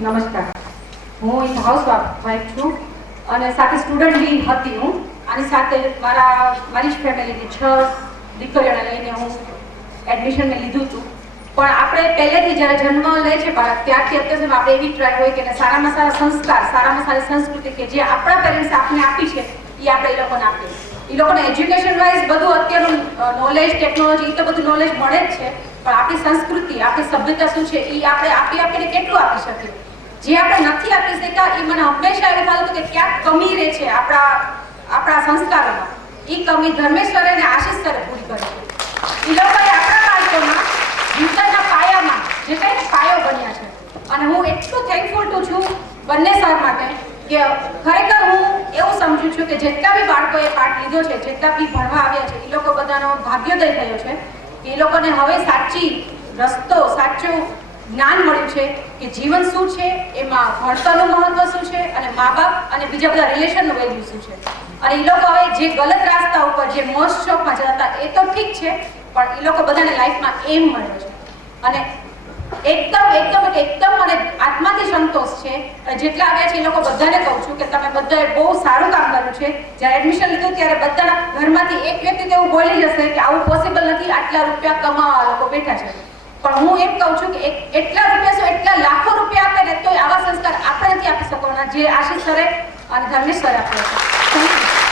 નમસ્કાર. હું એક હાઉસવાઇફ છું અને સાથે સ્ટુડન્ટ બી હતી હું. આની સાથે મારી જ ફેમિલીની 6 દીકરીઓને લઈને હું એડમિશન લીધું હતું. પણ આપણે પહેલેથી જ્યારે જન્મ લે છે બાળક ત્યારથી અત્યાર સુધી આપણે એવી ટ્રાય હોય કે સારામાં સારા સંસ્કાર, સારામાં સારી સંસ્કૃતિ કે જે આપણા પેરેન્ટ્સ આપણને આપી છે એ આપણે એ લોકોને આપીએ. એ લોકોને એજ્યુકેશન વાઇઝ બધું અત્યારનું નોલેજ, ટેકનોલોજી એ તો બધું નોલેજ મળે જ છે, પણ આપણી સંસ્કૃતિ, આપણી સભ્યતા શું છે એ આપણે આપીને કેટલું આપી શકીએ. જે આપણે નથી આપી શક્યા એ મને હંમેશા એવું થતું કે ક્યાંક કમી રહે છે આપણા સંસ્કારોમાં. એ કમી ધર્મેશ સરે અને આશિષ સરે પૂરી કરી છે. એ લોકોએ આપણા બાળકોમાં જીવનના પાયામાં જે કંઈ પાયો બન્યા છે. અને હું એટલું થેન્કફુલ છું બંને સર માટે કે ખરેખર હું એવું સમજુ છું કે જેટલા બી બાળકોએ પાઠ લીધો છે, જેટલા બી ભણવા આવ્યા છે, એ લોકો બધાનો ભાગ્યોદય થયો છે. એ લોકોને હવે સાચું જ્ઞાન મળ્યું છે કે જીવન શું છે, એમાં ભણતરનું મહત્વ શું છે અને મા બાપ અને બીજા બધા રિલેશનનું વેલ્યુ શું છે. અને એ લોકો હવે જે ગલત રસ્તા ઉપર જે મોજ શોખમાં જતા એ તો ઠીક છે, પણ એ લોકો બધાને લાઈફમાં એમ મળ્યો છે અને એકદમ મને આત્માથી સંતોષ છે. જેટલા આવ્યા છે એ લોકો બધાને કહું છું કે તમે બધાએ બહુ સારું કામ કર્યું છે. જ્યારે એડમિશન લીધું ત્યારે બધાના ઘરમાંથી એક વ્યક્તિ તો એવું બોલી જશે કે આવું પોસિબલ નથી, આટલા રૂપિયા કમાવા લોકો બેઠા છે. પણ હું એમ કહું છું કે એટલા રૂપિયા શું, એટલા લાખો રૂપિયા આપે ને તો આવા સંસ્કાર આપણે નથી આપી શકવાના જે આશીષ સરે અને ધર્મેશ સરે આપ્યા છે.